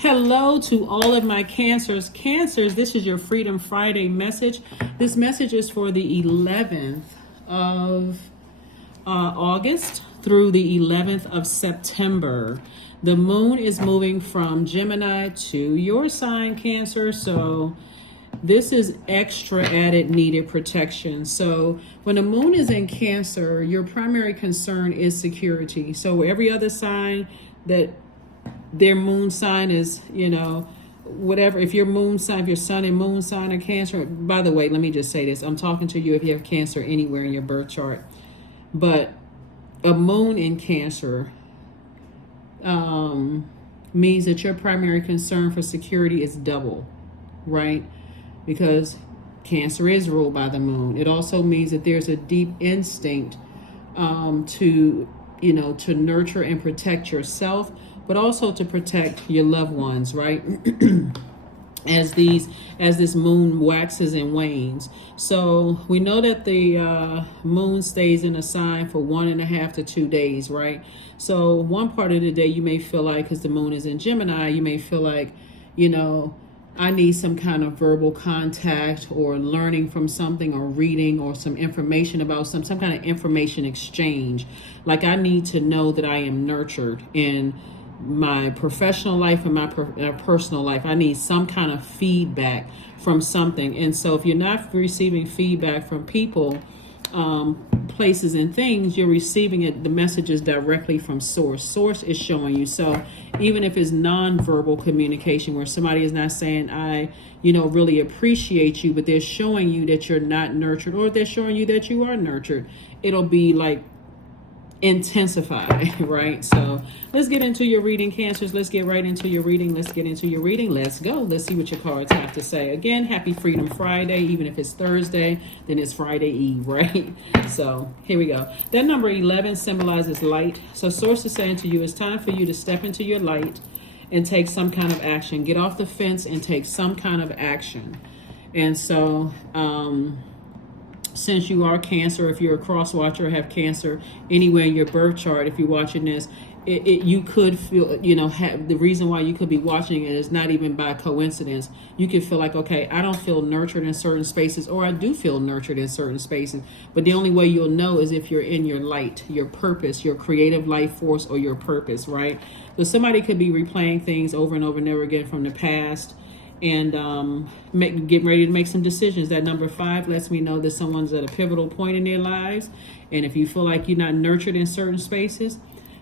Hello to all of my Cancers. Cancers, this is your Freedom Friday message. This message is for the 11th of August through the 11th of September. The moon is moving from Gemini to your sign, Cancer. So this is extra added needed protection. So when the moon is in Cancer, your primary concern is security. So every other sign that their moon sign is, whatever. If your moon sign, if your sun and moon sign are Cancer, by the way, let me just say this. I'm talking to you if you have Cancer anywhere in your birth chart. But a moon in Cancer means that your primary concern for security is double, right? Because Cancer is ruled by the moon. It also means that there's a deep instinct to nurture and protect yourself, but also to protect your loved ones, right? as this moon waxes and wanes. So we know that the moon stays in a sign for 1.5 to 2 days, right? So one part of the day you may feel like, because the moon is in Gemini, you may feel like, I need some kind of verbal contact or learning from something or reading or some information about some kind of information exchange. Like I need to know that I am nurtured in my professional life and my personal life. I need some kind of feedback from something. And so if you're not receiving feedback from people, places and things, you're receiving the messages directly from source. Source is showing you. So even if it's non-verbal communication where somebody is not saying, I really appreciate you, but they're showing you that you're not nurtured, or they're showing you that you are nurtured, it'll be like intensify, right? So let's get into your reading, Cancers. Let's get right into your reading. Let's get into your reading. Let's go. Let's see what your cards have to say. Again, happy Freedom Friday. Even if it's Thursday, then it's Friday Eve, right? So here we go. That number 11 symbolizes light. So source is saying to you, it's time for you to step into your light and take some kind of action. Get off the fence and take some kind of action. And so, since you are Cancer, if you're a cross watcher or have Cancer anywhere in your birth chart, if you're watching this, you could feel, the reason why you could be watching it is not even by coincidence. You could feel like, okay, I don't feel nurtured in certain spaces, or I do feel nurtured in certain spaces. But the only way you'll know is if you're in your light, your purpose, your creative life force, or your purpose, right? So somebody could be replaying things over and over and over again from the past, and get ready to make some decisions. That number 5 lets me know that someone's at a pivotal point in their lives. And if you feel like you're not nurtured in certain spaces,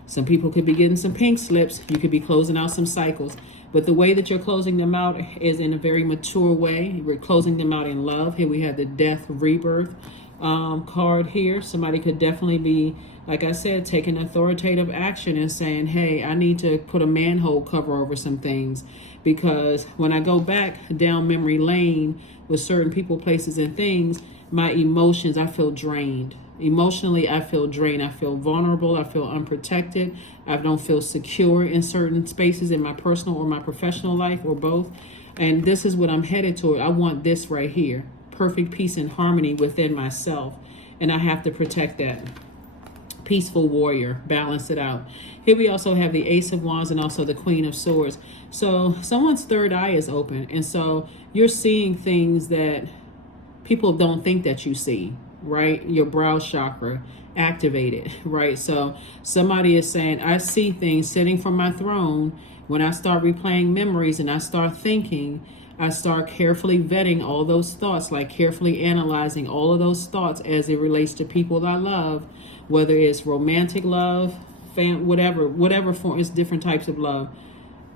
some people could be getting some pink slips. You could be closing out some cycles. But the way that you're closing them out is in a very mature way. We're closing them out in love. Here we have the death rebirth card here. Somebody could definitely be, like I said, taking authoritative action and saying, hey, I need to put a manhole cover over some things. Because when I go back down memory lane with certain people, places, and things, my emotions, I feel drained. Emotionally, I feel drained. I feel vulnerable. I feel unprotected. I don't feel secure in certain spaces in my personal or my professional life, or both. And this is what I'm headed toward. I want this right here. Perfect peace and harmony within myself. And I have to protect that. Peaceful warrior, balance it out. Here we also have the Ace of Wands and also the Queen of Swords. So someone's third eye is open, and so you're seeing things that people don't think that you see, right? Your brow chakra activated, right? So somebody is saying, I see things sitting from my throne. When I start replaying memories and I start thinking, I start carefully vetting all those thoughts, like carefully analyzing all of those thoughts as it relates to people I love, whether it's romantic love, whatever form. It's different types of love.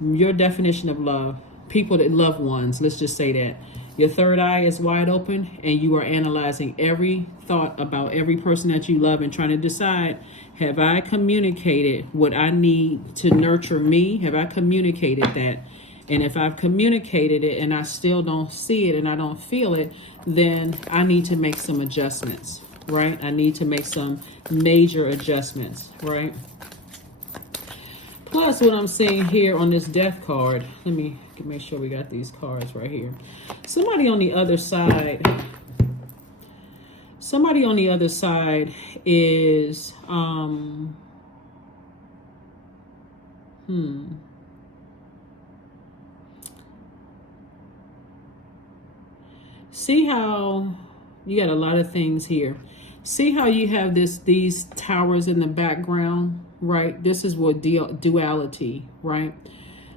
Your definition of love, people that loved ones, let's just say that. Your third eye is wide open, and you are analyzing every thought about every person that you love and trying to decide, have I communicated what I need to nurture me? Have I communicated that? And if I've communicated it and I still don't see it and I don't feel it, then I need to make some adjustments, right? I need to make some major adjustments, right? Plus, what I'm seeing here on this death card, let me make sure we got these cards right here. Somebody on the other side is, See how you got a lot of things here. See how you have these towers in the background, right? This is what duality, right?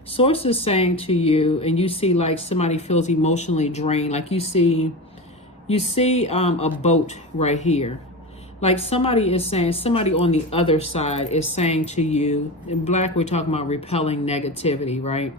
Source is saying to you, and you see like somebody feels emotionally drained, like you see a boat right here. Like somebody is saying, somebody on the other side is saying to you, in Black, we're talking about repelling negativity, right?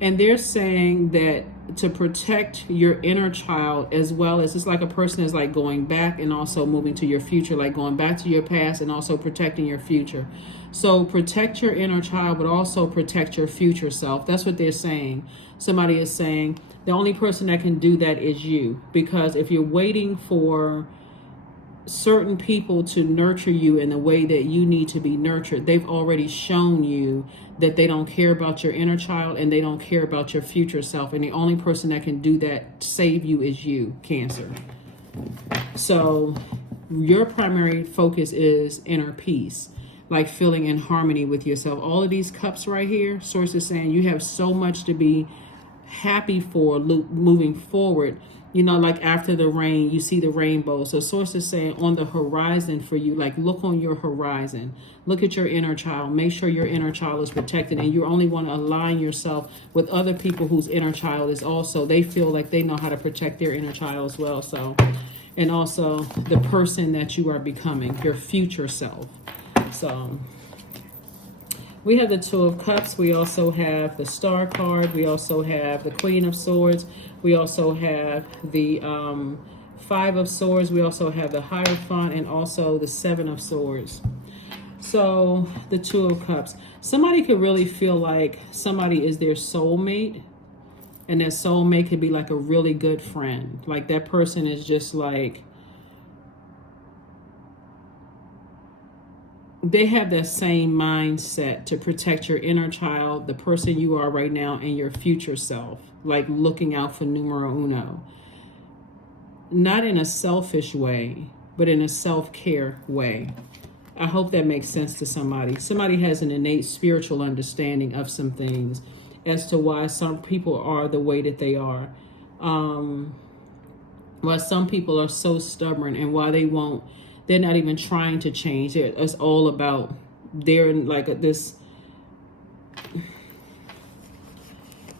And they're saying that to protect your inner child, as well as it's like a person is like going back and also moving to your future, like going back to your past and also protecting your future. So protect your inner child, but also protect your future self. That's what they're saying. Somebody is saying the only person that can do that is you, because if you're waiting for certain people to nurture you in the way that you need to be nurtured, they've already shown you that they don't care about your inner child and they don't care about your future self. And the only person that can do that, save you, is you, Cancer. So your primary focus is inner peace, like feeling in harmony with yourself. All of these cups right here, Source is saying you have so much to be happy for moving forward. You know, like after the rain, you see the rainbow. So Source is saying on the horizon for you, like look on your horizon. Look at your inner child. Make sure your inner child is protected. And you only want to align yourself with other people whose inner child is also, they feel like they know how to protect their inner child as well. So, and also the person that you are becoming, your future self. So we have the Two of Cups. We also have the Star card. We also have the Queen of Swords. We also have the Five of Swords. We also have the Hierophant and also the Seven of Swords. So the Two of Cups. Somebody could really feel like somebody is their soulmate. And that soulmate could be like a really good friend. Like that person is just like, they have that same mindset to protect your inner child, the person you are right now, and your future self, like looking out for numero uno. Not in a selfish way, but in a self-care way. I hope that makes sense to somebody. Somebody has an innate spiritual understanding of some things as to why some people are the way that they are. Why some people are so stubborn and why they're not even trying to change. It's all about, they're in like this,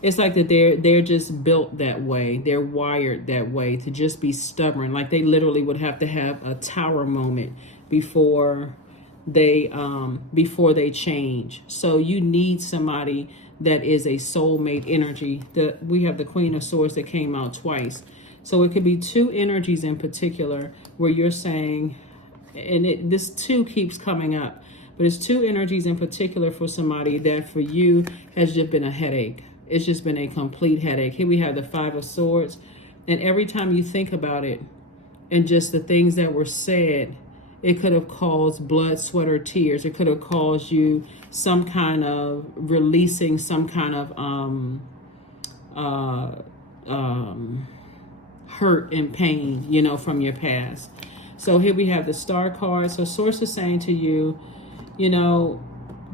it's like that they're just built that way. They're wired that way to just be stubborn. Like they literally would have to have a tower moment before they change. So you need somebody that is a soulmate energy. We have the Queen of Swords that came out twice. So it could be two energies in particular where you're saying, and this two keeps coming up, but it's two energies in particular for somebody that for you has just been a headache. It's just been a complete headache. Here we have the Five of Swords, and every time you think about it and just the things that were said, it could have caused blood, sweat, or tears. It could have caused you some kind of releasing some kind of hurt and pain, you know, from your past. So here we have the Star card. So Source is saying to you, you know,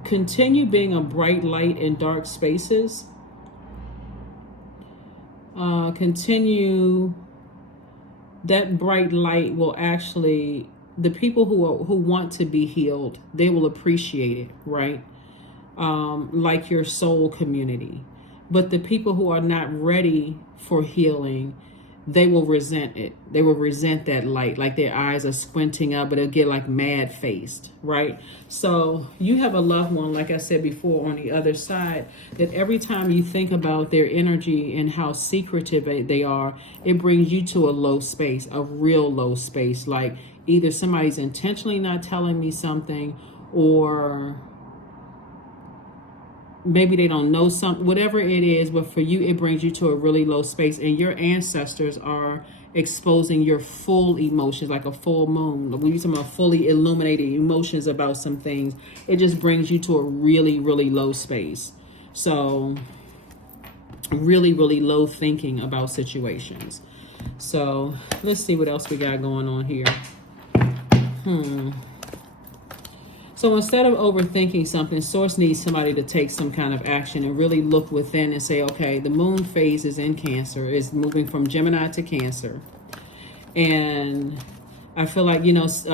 continue being a bright light in dark spaces. Continue, that bright light will actually, the people who want to be healed, they will appreciate it, right? Like your soul community. But the people who are not ready for healing, they will resent it. They will resent that light, like their eyes are squinting up, but they'll get like mad faced, right? So you have a loved one, like I said before, on the other side, that every time you think about their energy and how secretive they are, it brings you to a low space, a real low space. Like either somebody's intentionally not telling me something, or maybe they don't know something, whatever it is, but for you, it brings you to a really low space, and your ancestors are exposing your full emotions, like a full moon. When you're talking about fully illuminated emotions about some things, it just brings you to a really, really low space. So really, really low thinking about situations. So let's see what else we got going on here. So instead of overthinking something, Source needs somebody to take some kind of action and really look within and say, okay, the moon phase is in Cancer, is moving from Gemini to Cancer. And I feel like, Gemini's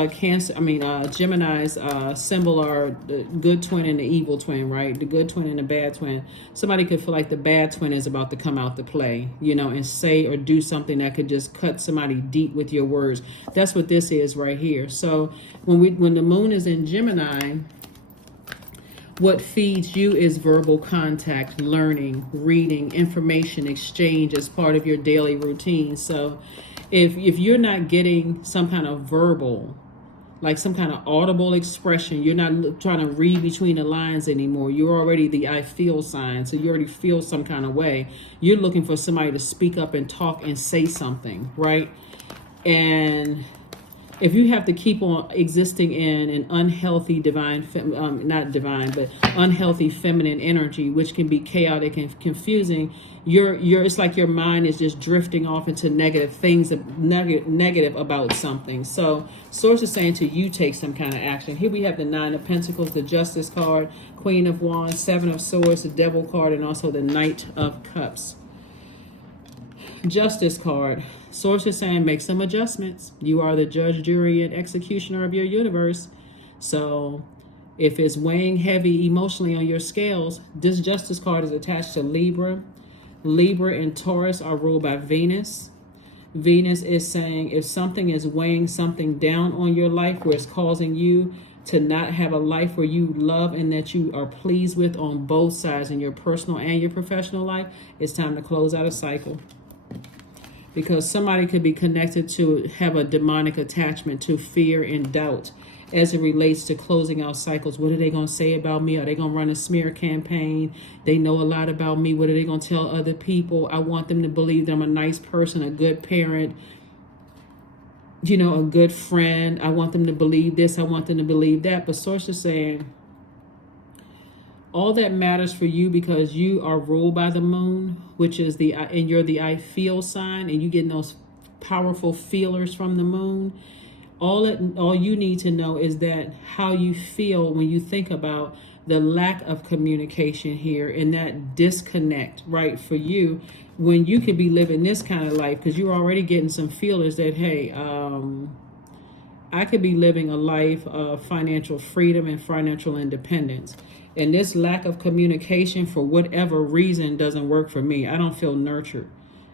symbol are the good twin and the evil twin, right? The good twin and the bad twin. Somebody could feel like the bad twin is about to come out to play, and say or do something that could just cut somebody deep with your words. That's what this is right here. So when the moon is in Gemini, what feeds you is verbal contact, learning, reading, information exchange as part of your daily routine. So if you're not getting some kind of verbal, like some kind of audible expression, you're not trying to read between the lines anymore. You're already the I feel sign, so you already feel some kind of way. You're looking for somebody to speak up and talk and say something, right? And if you have to keep on existing in an unhealthy unhealthy feminine energy, which can be chaotic and confusing, it's like your mind is just drifting off into negative things, negative about something. So Source is saying to you, take some kind of action. Here we have the Nine of Pentacles, the Justice card, Queen of Wands, Seven of Swords, the Devil card, and also the Knight of Cups. Justice card. Source is saying make some adjustments. You are the judge, jury, and executioner of your universe. So if it's weighing heavy emotionally on your scales, this Justice card is attached to Libra. Libra and Taurus are ruled by Venus. Venus is saying if something is weighing something down on your life where it's causing you to not have a life where you love and that you are pleased with on both sides in your personal and your professional life, it's time to close out a cycle. Because somebody could be connected to have a demonic attachment to fear and doubt as it relates to closing out cycles. What are they going to say about me? Are they going to run a smear campaign? They know a lot about me. What are they going to tell other people? I want them to believe that I'm a nice person, a good parent, a good friend. I want them to believe this. I want them to believe that. But Source is saying all that matters for you, because you are ruled by the moon, which is and you're the I feel sign, and you get those powerful feelers from the moon. All you need to know is that how you feel when you think about the lack of communication here and that disconnect, right, for you, when you could be living this kind of life, because you're already getting some feelers that, hey, I could be living a life of financial freedom and financial independence. And this lack of communication, for whatever reason, doesn't work for me. I don't feel nurtured.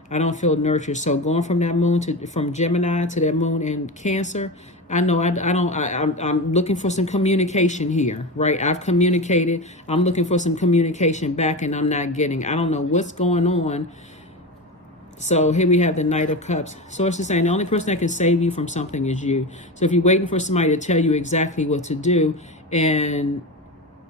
So going from that moon from Gemini to that moon in Cancer, I know I'm looking for some communication here, right? I've communicated. I'm looking for some communication back, and I'm not getting. I don't know what's going on. So here we have the Knight of Cups. Source is saying the only person that can save you from something is you. So if you're waiting for somebody to tell you exactly what to do, and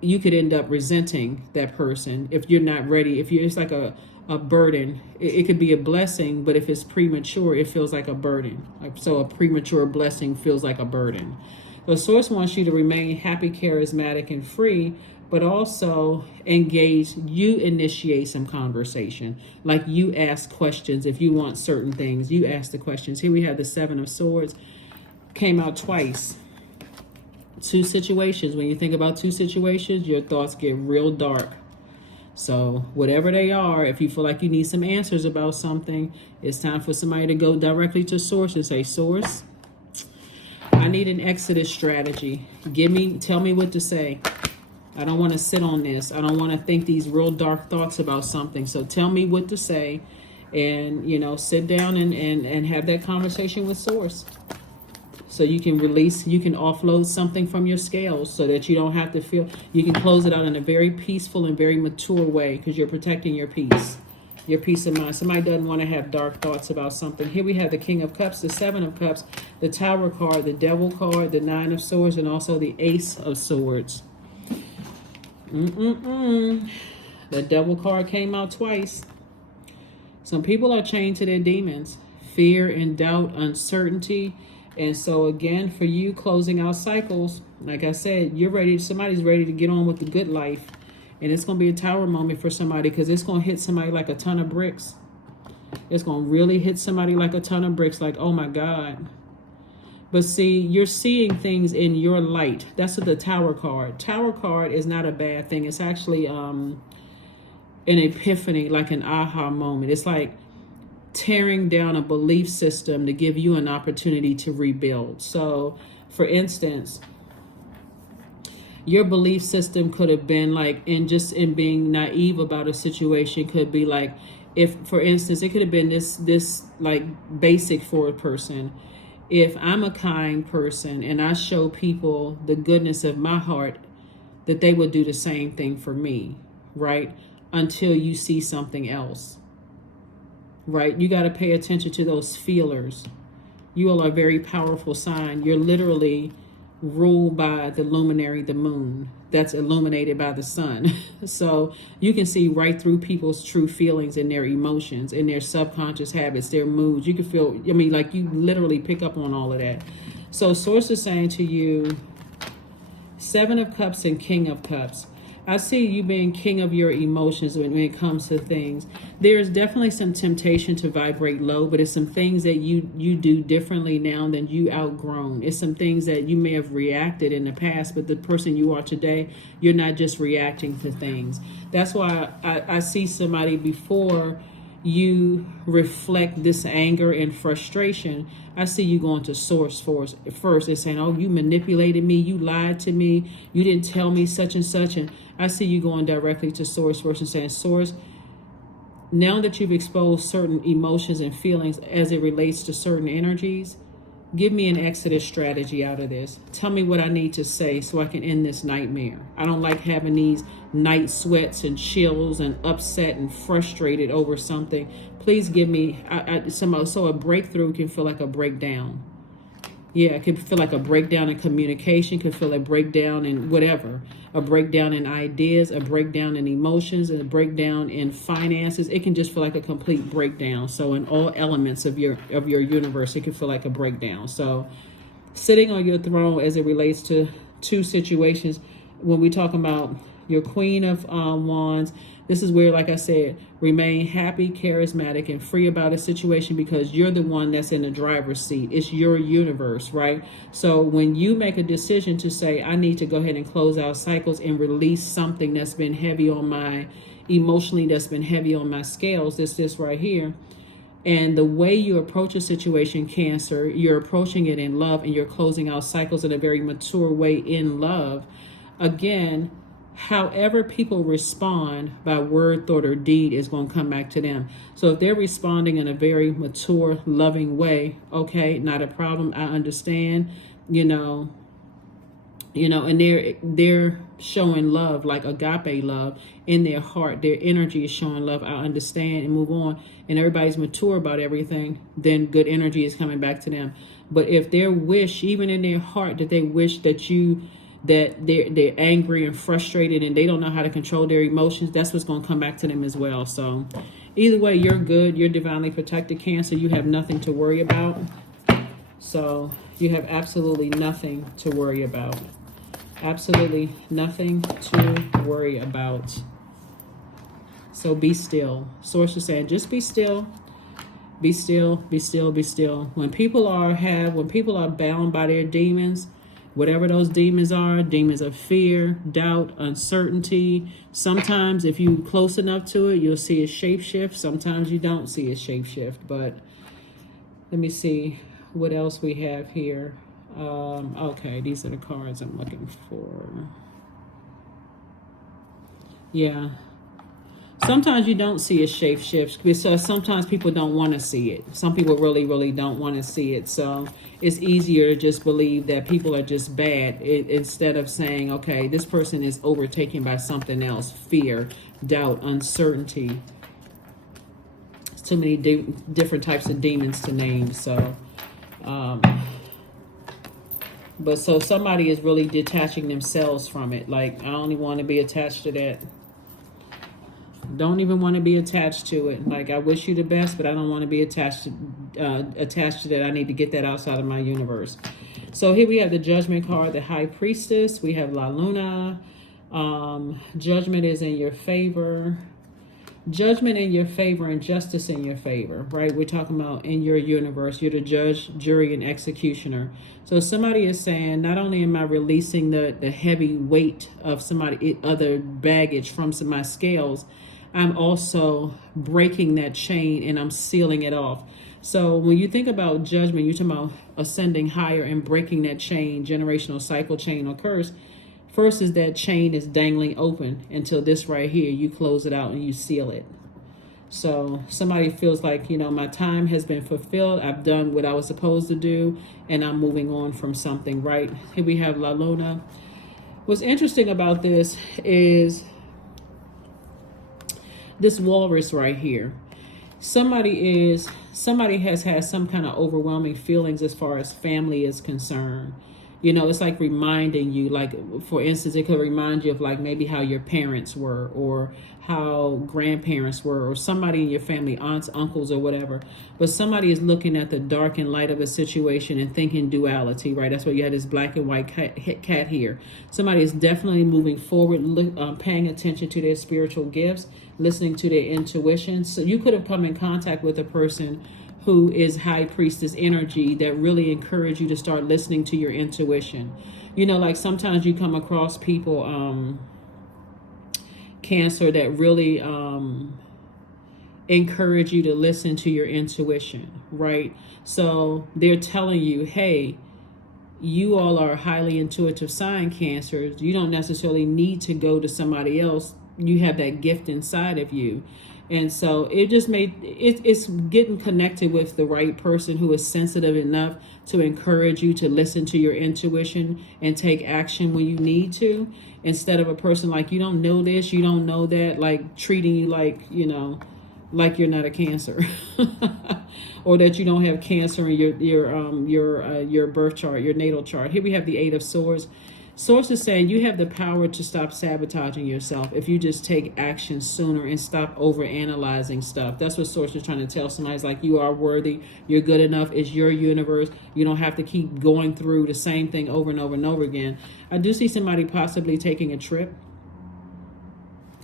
you could end up resenting that person if you're not ready. It's like a burden. It could be a blessing, but if it's premature, it feels like a burden. So a premature blessing feels like a burden. The Source wants you to remain happy, charismatic, and free, but also engage. You initiate some conversation. Like you ask questions. If you want certain things, you ask the questions. Here we have the Seven of Swords. Came out twice. Two situations. When you think about two situations, your thoughts get real dark. So whatever they are, if you feel like you need some answers about something, it's time for somebody to go directly to Source and say, Source, I need an exodus strategy. Tell me what to say. I don't want to sit on this. I don't want to think these real dark thoughts about something. So tell me what to say, and sit down and have that conversation with Source. So you can offload something from your scales so that you don't have to feel, you can close it out in a very peaceful and very mature way, because you're protecting your peace of mind. Somebody doesn't want to have dark thoughts about something. Here we have the King of Cups, the Seven of Cups, the Tower card, the Devil card, the Nine of Swords, and also the Ace of Swords. The Devil card came out twice. Some people are chained to their demons, fear and doubt, uncertainty. And so again, for you closing out cycles, like I said, somebody's ready to get on with the good life. And it's going to be a tower moment for somebody, because it's going to hit somebody like a ton of bricks. It's going to really hit somebody like a ton of bricks, like, oh my God. But see, you're seeing things in your light. That's what the Tower card. Tower card is not a bad thing. It's actually an epiphany, like an aha moment. It's like tearing down a belief system to give you an opportunity to rebuild. So, for instance, your belief system could have been like, in being naive about a situation, could be like, if, for instance, it could have been this like basic for a person. If I'm a kind person and I show people the goodness of my heart, that they will do the same thing for me, right? Until you see something else, right? You got to pay attention to those feelers. You all are a very powerful sign. You're literally ruled by the luminary, the moon, that's illuminated by the sun. So you can see right through people's true feelings and their emotions and their subconscious habits, their moods. You can feel, I mean, like you literally pick up on all of that. So Source is saying to you, Seven of Cups and King of Cups. I see you being king of your emotions when it comes to things. There's definitely some temptation to vibrate low, but it's some things that you do differently now than you outgrown. It's some things that you may have reacted in the past, but the person you are today, you're not just reacting to things. That's why I see somebody before you reflect this anger and frustration. I see you going to Source first and saying, oh, you manipulated me, you lied to me, you didn't tell me such and such. And I see you going directly to Source first and saying, Source, now that you've exposed certain emotions and feelings as it relates to certain energies, give me an exodus strategy out of this. Tell me what I need to say so I can end this nightmare. I don't like having these night sweats and chills and upset and frustrated over something. Please give me so a breakthrough can feel like a breakdown. Yeah, it could feel like a breakdown in communication, could feel a breakdown in whatever, a breakdown in ideas, a breakdown in emotions, a breakdown in finances. It can just feel like a complete breakdown. So in all elements of your universe, it can feel like a breakdown. So sitting on your throne as it relates to two situations, when we talk about your Queen of Wands, this is where, like I said, remain happy, charismatic, and free about a situation because you're the one that's in the driver's seat. It's your universe, right? So when you make a decision to say, I need to go ahead and close out cycles and release something that's been heavy on my, emotionally, that's been heavy on my scales, this right here. And the way you approach a situation, Cancer, you're approaching it in love and you're closing out cycles in a very mature way in love. Again, however people respond by word, thought, or deed is going to come back to them. So if they're responding in a very mature, loving way, okay, not a problem. I understand, and they're showing love, like agape love in their heart. Their energy is showing love. I understand, and move on. And everybody's mature about everything, then good energy is coming back to them. But if their wish, even in their heart, that they wish that they're angry and frustrated and they don't know how to control their emotions, that's what's going to come back to them as well. So either way, you're good. You're divinely protected, Cancer. You have nothing to worry about. So you have absolutely nothing to worry about. Absolutely nothing to worry about. So be still. Source is saying, just be still. Be still, be still, be still. When people are bound by their demons, whatever those demons are, demons of fear, doubt, uncertainty. Sometimes if you close enough to it, you'll see a shapeshift. Sometimes you don't see a shapeshift. But let me see what else we have here. Okay, these are the cards I'm looking for. Yeah. Sometimes you don't see a shapeshift because sometimes people don't want to see it. Some people really, really don't want to see it. So it's easier to just believe that people are just bad instead of saying, okay, this person is overtaken by something else. Fear, doubt, uncertainty. It's too many different types of demons to name. So, but so somebody is really detaching themselves from it. Like, I don't even want to be attached to that. Don't even want to be attached to it. Like, I wish you the best, but I don't want to be attached to that. I need to get that outside of my universe. So here we have the Judgment card, the High Priestess. We have La Luna. Judgment is in your favor. Judgment in your favor and justice in your favor, right? We're talking about in your universe, you're the judge, jury, and executioner. So somebody is saying, not only am I releasing the heavy weight of somebody other baggage from my scales, I'm also breaking that chain and I'm sealing it off. So when you think about judgment, you're talking about ascending higher and breaking that chain, generational cycle, chain, or curse. First is that chain is dangling open until this right here, you close it out and you seal it. So somebody feels like, my time has been fulfilled. I've done what I was supposed to do and I'm moving on from something, right? Here we have La Luna. What's interesting about this is this walrus right here. Somebody has had some kind of overwhelming feelings as far as family is concerned. It's like reminding you, like, for instance, it could remind you of like maybe how your parents were or how grandparents were or somebody in your family, aunts, uncles, or whatever. But somebody is looking at the dark and light of a situation and thinking duality, right? That's why you had this black and white cat here. Somebody is definitely moving forward, paying attention to their spiritual gifts, listening to their intuition. So you could have come in contact with a person who is high priestess energy that really encourage you to start listening to your intuition. Like sometimes you come across people, Cancer, that really encourage you to listen to your intuition, right? So they're telling you, hey, you all are highly intuitive sign, Cancers. You don't necessarily need to go to somebody else. You have that gift inside of you. And so it just it's getting connected with the right person who is sensitive enough to encourage you to listen to your intuition and take action when you need to, instead of a person like, you don't know this, you don't know that, like treating you like, like you're not a Cancer or that you don't have Cancer in your birth chart, your natal chart. Here we have the Eight of Swords. Source is saying you have the power to stop sabotaging yourself if you just take action sooner and stop overanalyzing stuff. That's what Source is trying to tell somebody. It's like, you are worthy, you're good enough, it's your universe. You don't have to keep going through the same thing over and over and over again. I do see somebody possibly taking a trip,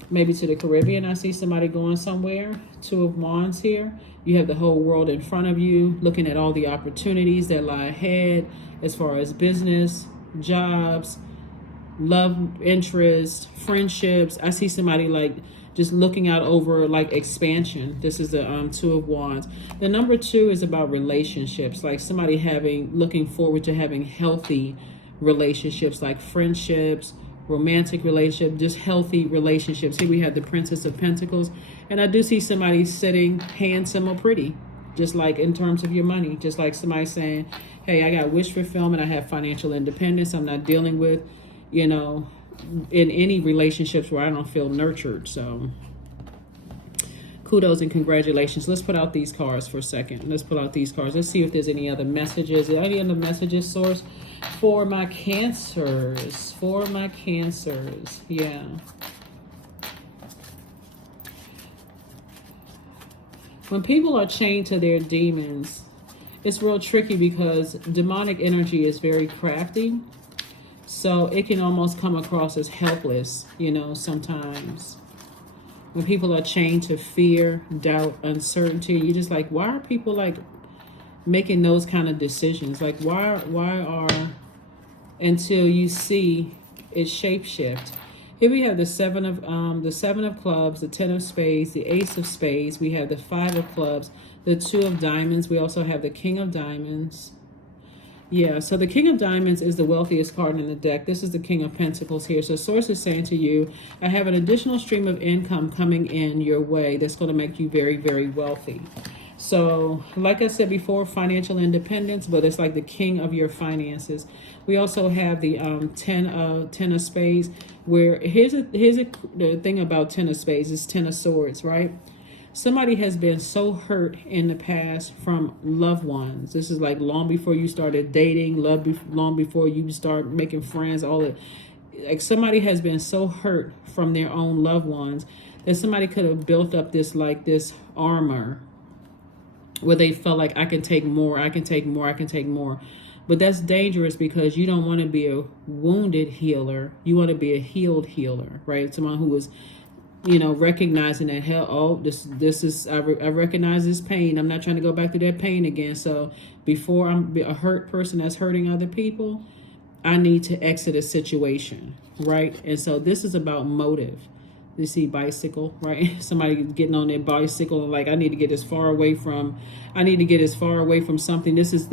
maybe to the Caribbean. I see somebody going somewhere. Two of Wands here. You have the whole world in front of you, looking at all the opportunities that lie ahead as far as business, jobs, love interest, friendships. I see somebody like just looking out over like expansion. This is the Two of Wands. The number 2 is about relationships, like somebody looking forward to having healthy relationships, like friendships, romantic relationship, just healthy relationships. Here we have the Princess of Pentacles, and I do see somebody sitting handsome or pretty, just like in terms of your money, just like somebody saying, hey, I got wish fulfillment, I have financial independence, I'm not dealing with, in any relationships where I don't feel nurtured. So kudos and congratulations. Let's put out these cards for a second. Let's put out these cards. Let's see if there's any other messages. Any other messages, Source, for my Cancers? For my Cancers. Yeah. When people are chained to their demons, it's real tricky because demonic energy is very crafty. So it can almost come across as helpless, sometimes. When people are chained to fear, doubt, uncertainty, you're just like, why are people like making those kind of decisions? Like why are, until you see it shapeshift. Here we have the seven of clubs, the 10 of spades, the ace of spades. We have the 5 of clubs, the 2 of diamonds. We also have the king of diamonds. Yeah, so the king of diamonds is the wealthiest card in the deck. This is the king of pentacles here. So Source is saying to you, I have an additional stream of income coming in your way that's going to make you very, very wealthy. So like I said before, financial independence, but it's like the king of your finances. We also have the 10 of spades, where here's the thing about 10 of spades is 10 of swords, right? Somebody has been so hurt in the past from loved ones. This is like long before you started dating, long before you start making friends, all that. Like somebody has been so hurt from their own loved ones that somebody could have built up this armor where they felt like I can take more, I can take more, I can take more. But that's dangerous because you don't want to be a wounded healer. You want to be a healed healer, right? Someone who is recognizing that this is, I recognize this pain. I'm not trying to go back to that pain again. So before I'm a hurt person that's hurting other people, I need to exit a situation, right? And so this is about motive. You see bicycle, right? Somebody getting on their bicycle and like, I need to get as far away from something. This is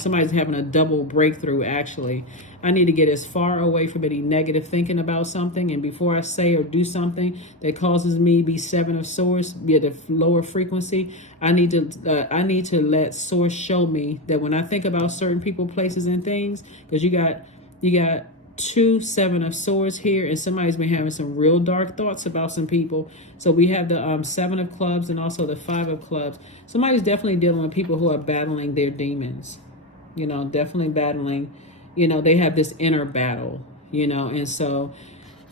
somebody's having a double breakthrough actually. I need to get as far away from any negative thinking about something. And before I say or do something that causes me to be 7 of swords, be at a lower frequency, I need to let source show me that when I think about certain people, places, and things, because you got 2 7 of swords here, and somebody's been having some real dark thoughts about some people. So we have the 7 of clubs and also the 5 of clubs. Somebody's definitely dealing with people who are battling their demons, definitely battling, they have this inner battle, and so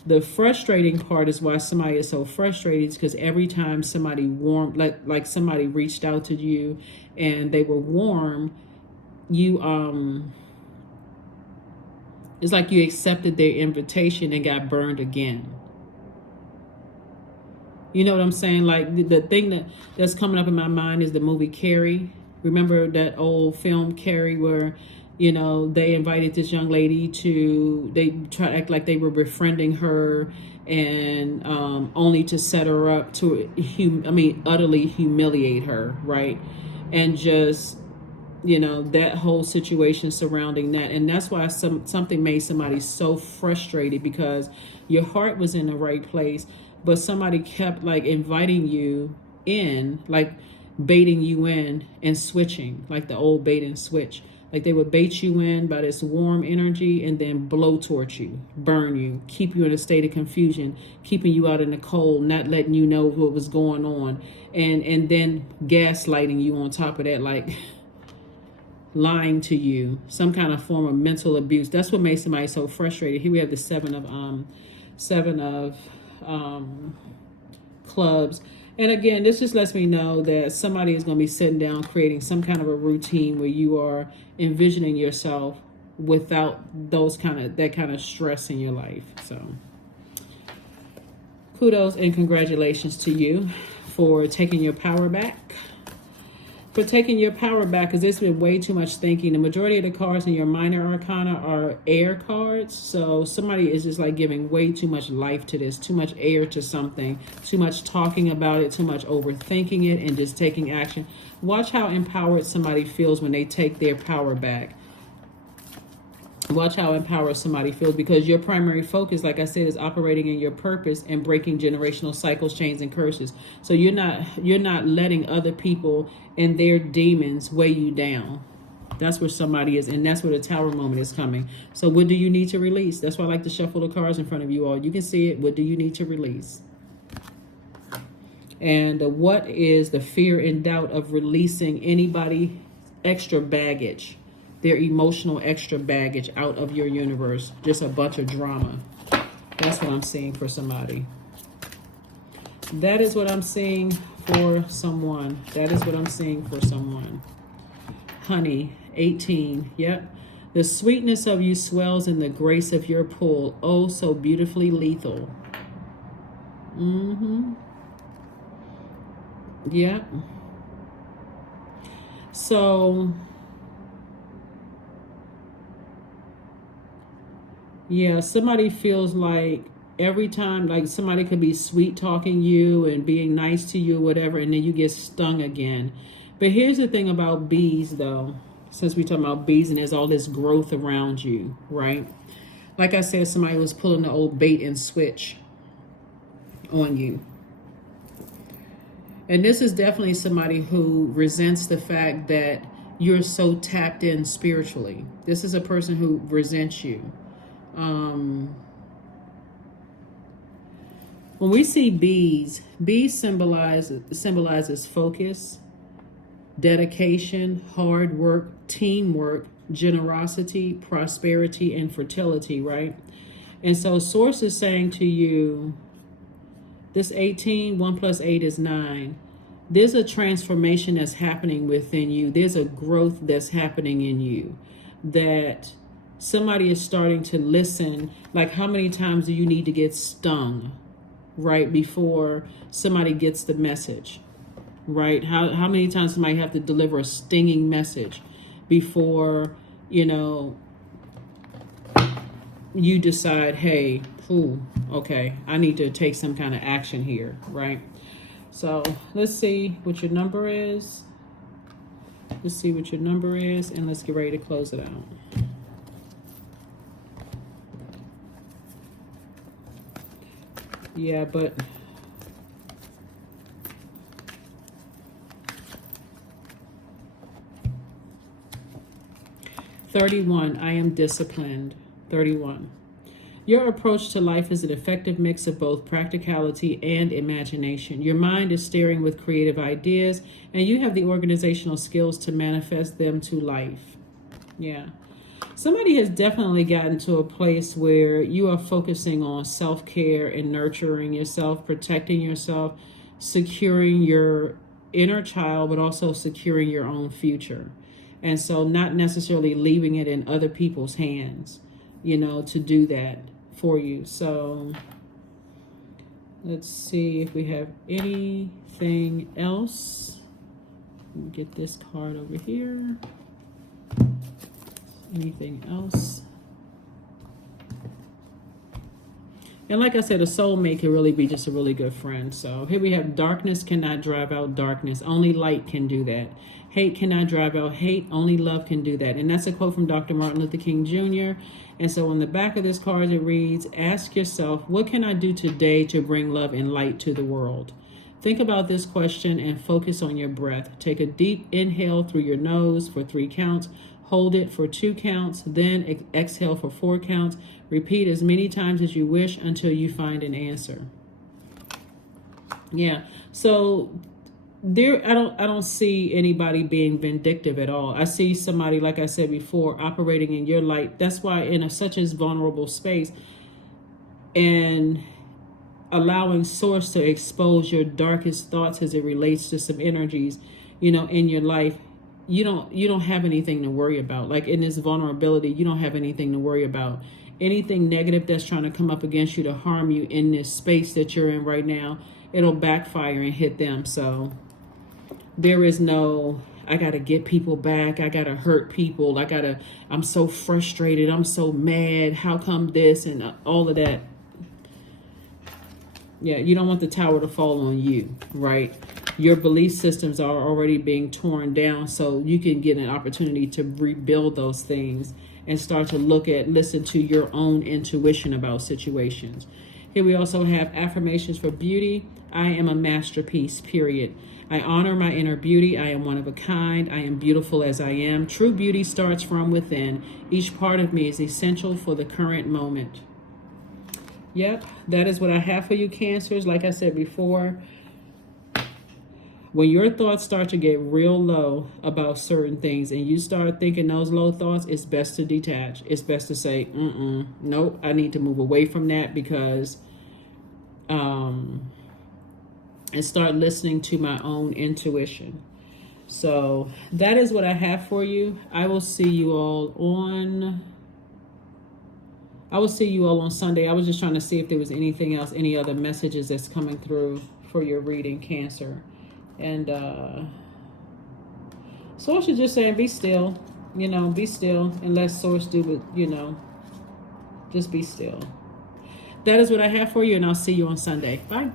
the frustrating part is why somebody is so frustrated is because every time somebody like somebody reached out to you and they were warm, it's like you accepted their invitation and got burned again. You know what I'm saying? Like the thing that's coming up in my mind is the movie Carrie. Remember that old film Carrie where, they invited this young lady they try to act like they were befriending her and only to set her up to, utterly humiliate her, right? And just, that whole situation surrounding that. And that's why something made somebody so frustrated, because your heart was in the right place, but somebody kept like inviting you in, like baiting you in and switching, like the old bait and switch. Like they would bait you in by this warm energy and then blowtorch you, burn you, keep you in a state of confusion, keeping you out in the cold, not letting you know what was going on, and then gaslighting you on top of that, like lying to you, some kind of form of mental abuse. That's what makes somebody so frustrated. Here we have the 7 of clubs. And again, this just lets me know that somebody is going to be sitting down creating some kind of a routine where you are envisioning yourself without that kind of stress in your life. So kudos and congratulations to you for taking your power back. Because there's been way too much thinking. The majority of the cards in your minor arcana are air cards. So somebody is just like giving way too much life to this, too much air to something, too much talking about it, too much overthinking it, and just taking action. Watch how empowered somebody feels when they take their power back. Watch how empowered somebody feels, because your primary focus, like I said, is operating in your purpose and breaking generational cycles, chains, and curses. So you're not letting other people and their demons weigh you down. That's where somebody is, and that's where the Tower moment is coming. So what do you need to release? That's why I like to shuffle the cards in front of you all. You can see it. What do you need to release? And what is the fear and doubt of releasing anybody extra baggage? Their emotional extra baggage out of your universe. Just a bunch of drama. That's what I'm seeing for somebody. That is what I'm seeing for someone. That is what I'm seeing for someone. Honey, 18. Yep. The sweetness of you swells in the grace of your pull. Oh, so beautifully lethal. Yep. So... yeah, somebody feels like every time, like somebody could be sweet talking you and being nice to you or whatever, and then you get stung again. But here's the thing about bees, though, since we're talking about bees and there's all this growth around you, right? Like I said, somebody was pulling the old bait and switch on you. And this is definitely somebody who resents the fact that you're so tapped in spiritually. This is a person who resents you. When we see bees symbolizes focus, dedication, hard work, teamwork, generosity, prosperity, and fertility, right? And so Source is saying to you, this 18, 1 plus 8 is 9. There's a transformation that's happening within you. There's a growth that's happening in you, that somebody is starting to listen. Like, how many times do you need to get stung, right, before somebody gets the message, right? How many times somebody have to deliver a stinging message before, you know, you decide, hey, okay, I need to take some kind of action here, right? So let's see what your number is. Let's see what your number is, and let's get ready to close it out. Yeah, but $31, I am disciplined. 31. Your approach to life is an effective mix of both practicality and imagination. Your mind is staring with creative ideas, and you have the organizational skills to manifest them to life. Yeah. Somebody has definitely gotten to a place where you are focusing on self-care and nurturing yourself, protecting yourself, securing your inner child, but also securing your own future. And so not necessarily leaving it in other people's hands, you know, to do that for you. So let's see if we have anything else. Let me get this card over here. Anything else? And like I said, a soulmate can really be just a really good friend. So here we have darkness cannot drive out darkness. Only light can do that. Hate cannot drive out hate. Only love can do that. And that's a quote from Dr. Martin Luther King Jr. And so on the back of this card, it reads, ask yourself, what can I do today to bring love and light to the world? Think about this question and focus on your breath. Take a deep inhale through your nose for 3 counts. Hold it for 2 counts, then exhale for 4 counts. Repeat as many times as you wish until you find an answer. Yeah, so there, I don't see anybody being vindictive at all. I see somebody, like I said before, operating in your light. That's why in such a vulnerable space and allowing source to expose your darkest thoughts as it relates to some energies, you know, in your life. You don't have anything to worry about. Like in this vulnerability, you don't have anything to worry about. Anything negative that's trying to come up against you to harm you in this space that you're in right now, it'll backfire and hit them. So there is no, I got to get people back. I got to hurt people. I'm so frustrated. I'm so mad. How come this and all of that? Yeah, you don't want the tower to fall on you, right? Your belief systems are already being torn down, so you can get an opportunity to rebuild those things and start to listen to your own intuition about situations. Here we also have affirmations for beauty. I am a masterpiece, period. I honor my inner beauty. I am one of a kind. I am beautiful as I am. True beauty starts from within. Each part of me is essential for the current moment. Yep, that is what I have for you, Cancers. Like I said before, when your thoughts start to get real low about certain things and you start thinking those low thoughts, it's best to detach. It's best to say, nope, I need to move away from that because, and start listening to my own intuition. So that is what I have for you. I will see you all on Sunday. I was just trying to see if there was anything else, any other messages that's coming through for your reading, Cancer. And Source is just saying, be still, be still and let Source do what, just be still. That is what I have for you, and I'll see you on Sunday. Bye.